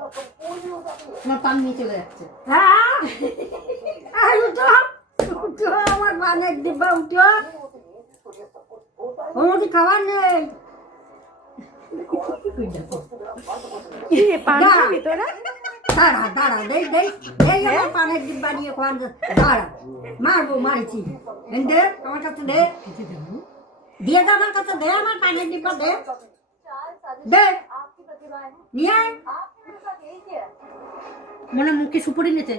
আমার পান নিয়ে চলে যাচ্ছে। হ্যাঁ উঠো উঠো, আমার পানের ডিব্বা উঠো, ওর খাবার নেই। পান খাবি তোরা? দাঁড়া দাঁড়া, দেই দেই দেই, আমার পানের ডিব্বা নিয়ে খাওয়ান। দাঁড়া, মারবো, মারিছি। দে আমার কাছে, দে দিয়ে দে, আমার কাছে দে, আমার পানের ডিব্বা দে, দে নিয়ে আয়। মনে মুখে সুপুরি নেছে,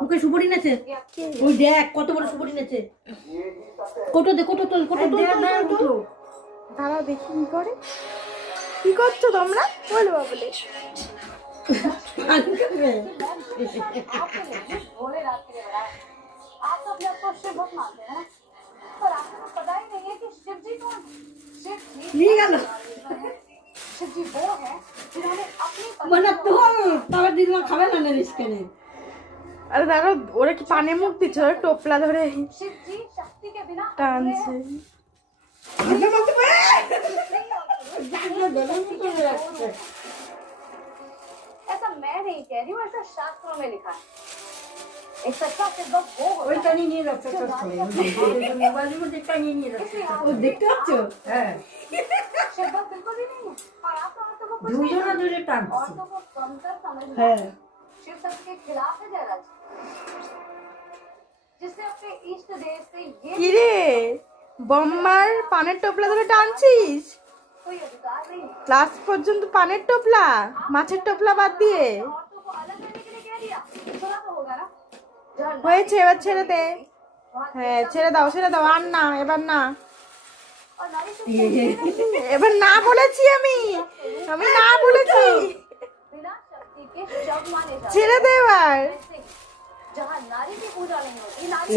মুখে সুপুরি নেছে। ওই দেখ কত বড় সুপুরি নেছে। কোটো দে, কোটো তোল, কোটো তোল, কোটো তোল। দাঁড়াও দেখি কি করে। কি করছো তোমরা? বলো বাবুলে। নিয়ে গেল মানে তোর তারপর দিদিমা খাবে না রিস্কে নেই। আরে দাঁড়াও, ওরা কি পানে মুখ দিচ্ছে? ওরা টোপলা ধরে টানছে। ऐसा मैं नहीं कह रही हूँ, ऐसा शास्त्रों में लिखा है। एक सच्चा शिवभक्त वो होता है। ওইটা নিয়ে রাখছে, মোবাইলের মধ্যে টানি নিয়ে রাখছে। ও দেখতে পাচ্ছ? হ্যাঁ, शिवभक्त बिल्कुल भी नहीं है, और आप तो वो कुछ नहीं দুজনে है। দুজনে টানছে। औरतों को कमतर समझना হ্যাঁ शिव सत्य के खिलाफ है जयराज, जिसने अपने इष्ट देव से ये কি রে, বম্মার পানের টোপলা ধরে টানছিস? कोई अधिकार नहीं है। লাস্ট পর্যন্ত পানের টোপলা, মাছের টোপলা বাদ দিয়ে। औरतों को अलग करने के लिए कह दिया, सुना तो होगा ना। जहाँ হয়েছে, এবার ছেড়ে দে। वहाँ হ্যাঁ ছেড়ে দাও, ছেড়ে দাও। আর না, এবার না, और नारी से पूछने এবার না বলেছি আমি, আমি না বলেছি। बिना शक्ति के शव माने जाते ছেড়ে দে এবার। हैं। जहाँ नारी की पूजा नहीं होती, नारी